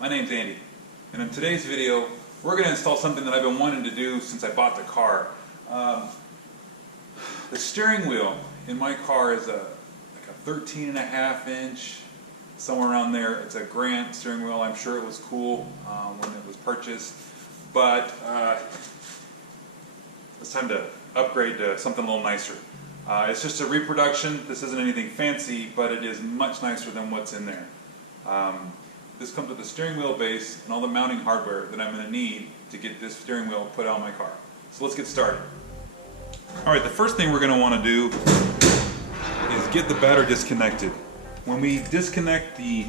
My name's Andy, and in today's video we're going to install something that I've been wanting to do since I bought the car. The steering wheel in my car is like a 13.5 inch, somewhere around there. It's a Grant steering wheel. I'm sure it was cool when it was purchased, but it's time to upgrade to something a little nicer. It's just a reproduction. This isn't anything fancy, but it is much nicer than what's in there. This comes with the steering wheel base and all the mounting hardware that I'm going to need to get this steering wheel put on my car. So let's get started. Alright, the first thing we're going to want to do is get the battery disconnected. When we disconnect the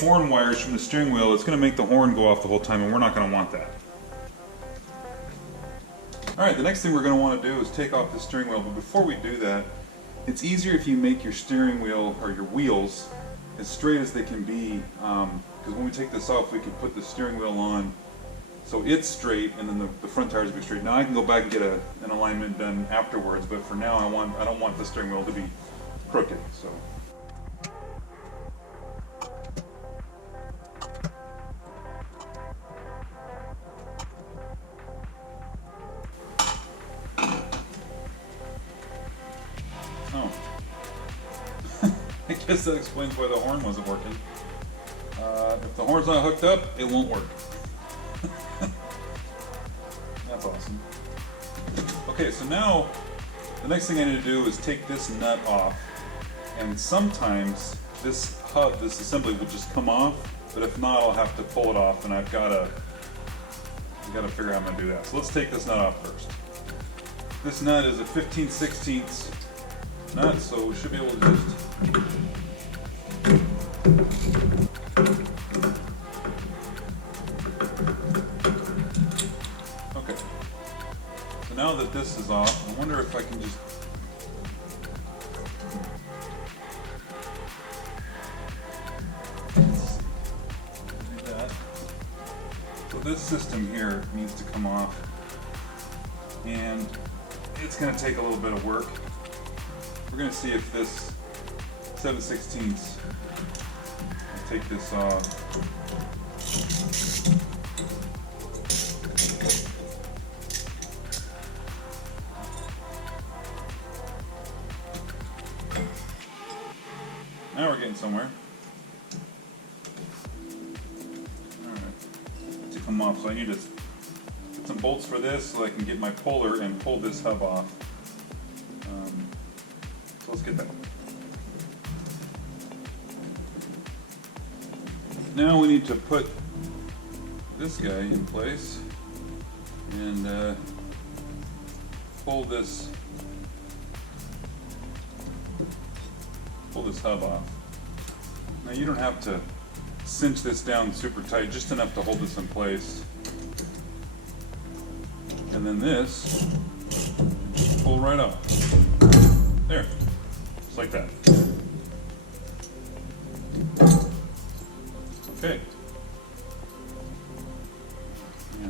horn wires from the steering wheel, it's going to make the horn go off the whole time, and we're not going to want that. Alright, the next thing we're going to want to do is take off the steering wheel, but before we do that, it's easier if you make your steering wheel, or your wheels, as straight as they can be, because when we take this off we can put the steering wheel on so it's straight, and then the front tires will be straight. Now I can go back and get an alignment done afterwards, but for now I don't want the steering wheel to be crooked. So. Oh. I guess that explains why the horn wasn't working. If the horn's not hooked up, it won't work. That's awesome. Okay, so now the next thing I need to do is take this nut off, and sometimes this hub, this assembly will just come off, but if not I'll have to pull it off, and I've got to figure out how I'm going to do that. So let's take this nut off first. This nut is a 15/16 nut, so we should be able to just okay. So now that this is off, I wonder if I can just do that. So this system here needs to come off, and it's going to take a little bit of work. We're going to see if this 7/16, I'll take this off. Now we're getting somewhere. Alright, to come off, so I need to put some bolts for this so I can get my puller and pull this hub off. So let's get that. Now we need to put this guy in place and pull this hub off. Now you don't have to cinch this down super tight, just enough to hold this in place. And then this, pull right off. There, just like that. Okay. Yeah.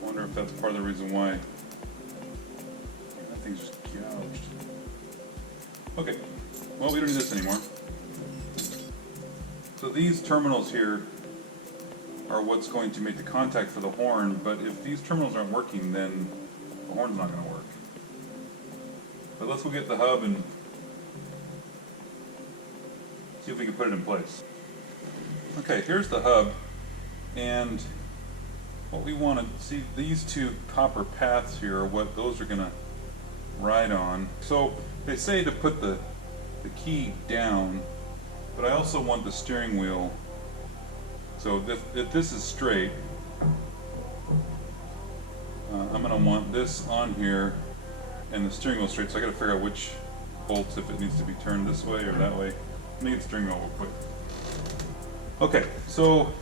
I wonder if that's part of the reason why that thing's just gouged. Okay, well, we don't need this anymore. So these terminals here are what's going to make the contact for the horn, but if these terminals aren't working, then the horn's not going to work. But let's go get the hub and see if we can put it in place. Okay, here's the hub, and what we want to see, these two copper paths here are what those are going to ride on. So they say to put the key down, but I also want the steering wheel. So if this is straight, I'm going to want this on here and the steering wheel straight, so I got to figure out which bolts, if it needs to be turned this way or that way. Let me get the steering wheel real quick. Okay, so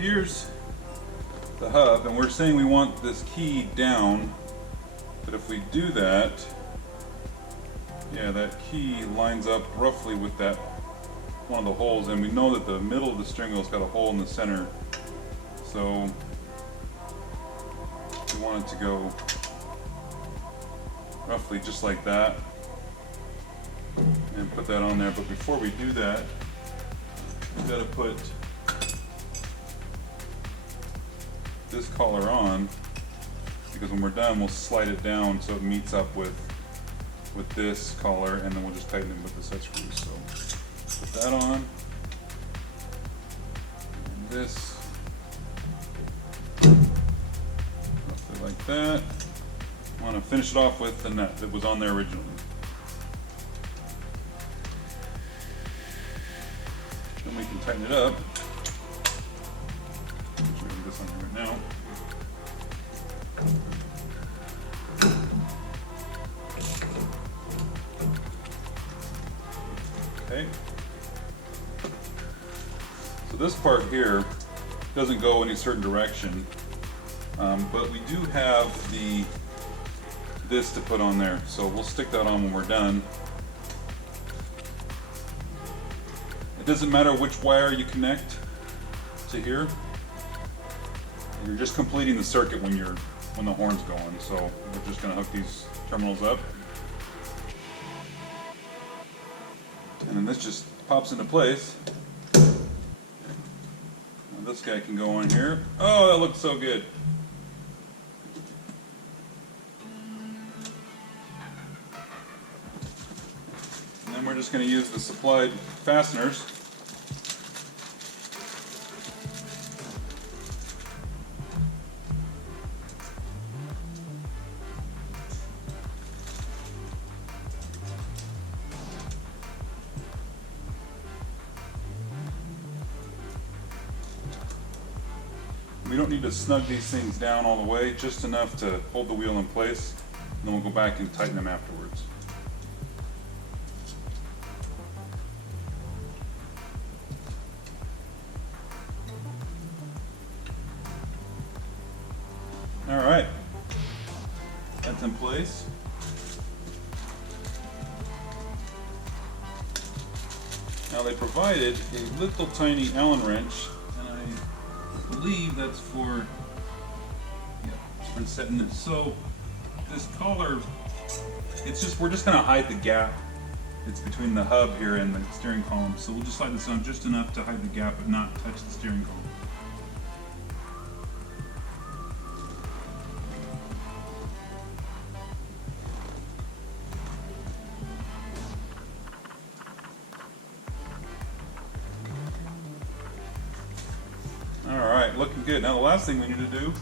here's the hub, and we're saying we want this key down, but if we do that, yeah, that key lines up roughly with that one of the holes, and we know that the middle of the steering wheel's got a hole in the center, so we want it to go roughly just like that. and put that on there. But before we do that, we've got to put this collar on, because when we're done we'll slide it down so it meets up with this collar, and then we'll just tighten it with the set screws. So put that on, and this roughly like that. I want to finish it off with the nut that was on there originally. Then we can tighten it up. Show you this on here right now. Okay. So this part here doesn't go any certain direction, but we do have this to put on there. So we'll stick that on when we're done. It doesn't matter which wire you connect to here. You're just completing the circuit when the horn's going. So we're just going to hook these terminals up. And then this just pops into place. Now this guy can go on here. Oh, that looks so good. And then we're just going to use the supplied fasteners. We don't need to snug these things down all the way, just enough to hold the wheel in place, and then we'll go back and tighten them afterwards. All right, that's in place. Now they provided a little tiny Allen wrench, and I believe that's for setting this. So this collar, we're just going to hide the gap. It's between the hub here and the steering column. So we'll just slide this on just enough to hide the gap but not touch the steering column. Alright, looking good. Now the last thing we need to do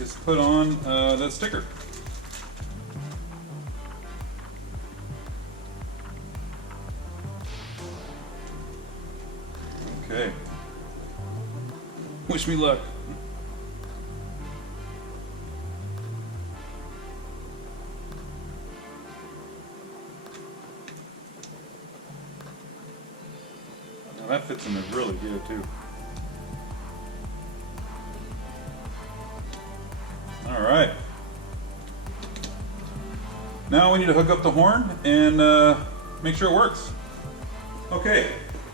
is put on that sticker. Okay. Wish me luck. Now that fits in there really good too. All right. Now we need to hook up the horn and make sure it works. Okay,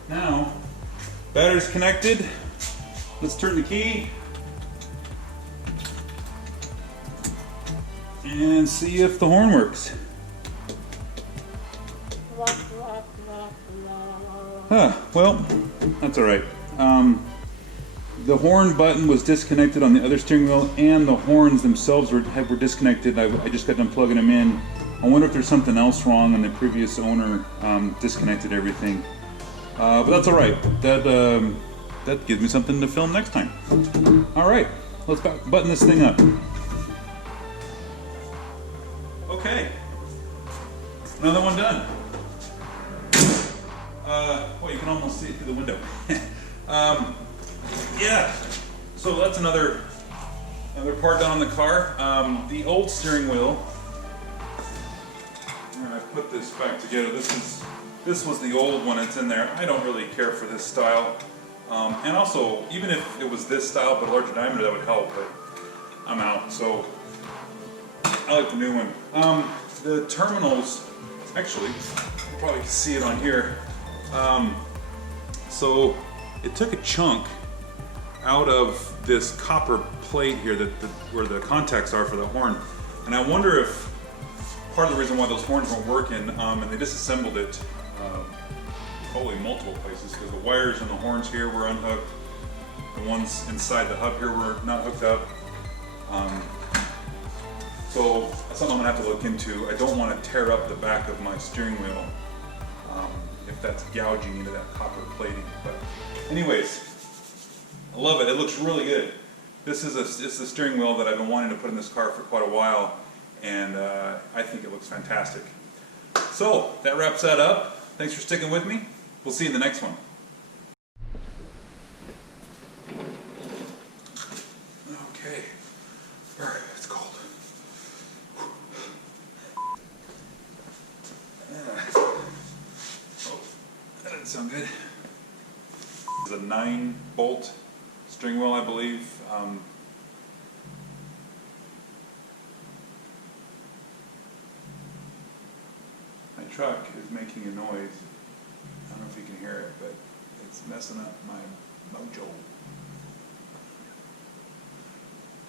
now battery's connected. Let's turn the key and see if the horn works. Huh, well, that's all right. The horn button was disconnected on the other steering wheel, and the horns themselves were disconnected. I just got done plugging them in. I wonder if there's something else wrong, and the previous owner disconnected everything. But that's all right. That gives me something to film next time. All right, let's button this thing up. Okay, another one done. Well, you can almost see it through the window. Yeah, so that's another part done on the car. The old steering wheel, and I put this back together. This was the old one. It's in there. I don't really care for this style, and also even if it was this style but a larger diameter, that would help. But I'm out, so I like the new one. The terminals, actually, you probably can see it on here. So it took a chunk out of this copper plate here where the contacts are for the horn, and I wonder if part of the reason why those horns weren't working, and they disassembled it probably multiple places because the wires in the horns here were unhooked. The ones inside the hub here were not hooked up. So that's something I'm gonna have to look into. I don't want to tear up the back of my steering wheel if that's gouging into that copper plating. But anyways, I love it. It looks really good. This is a steering wheel that I've been wanting to put in this car for quite a while, and I think it looks fantastic. So that wraps that up. Thanks for sticking with me. We'll see you in the next one. Okay. It's cold. Oh, that didn't sound good. It's a 9-bolt string wheel, I believe. My truck is making a noise. I don't know if you can hear it, but it's messing up my mojo.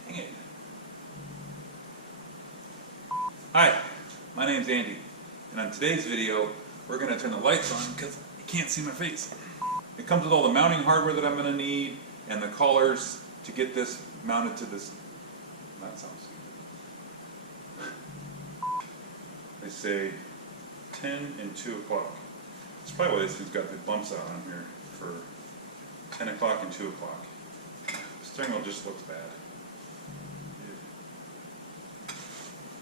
Dang it. Hi, my name's Andy, and on today's video, we're going to turn the lights on because you can't see my face. It comes with all the mounting hardware that I'm going to need, and the collars to get this mounted to this. That sounds good. They say 10 and 2 o'clock. That's probably why this thing's got the bumps out on here for 10 o'clock and 2 o'clock. The steering wheel just looks bad.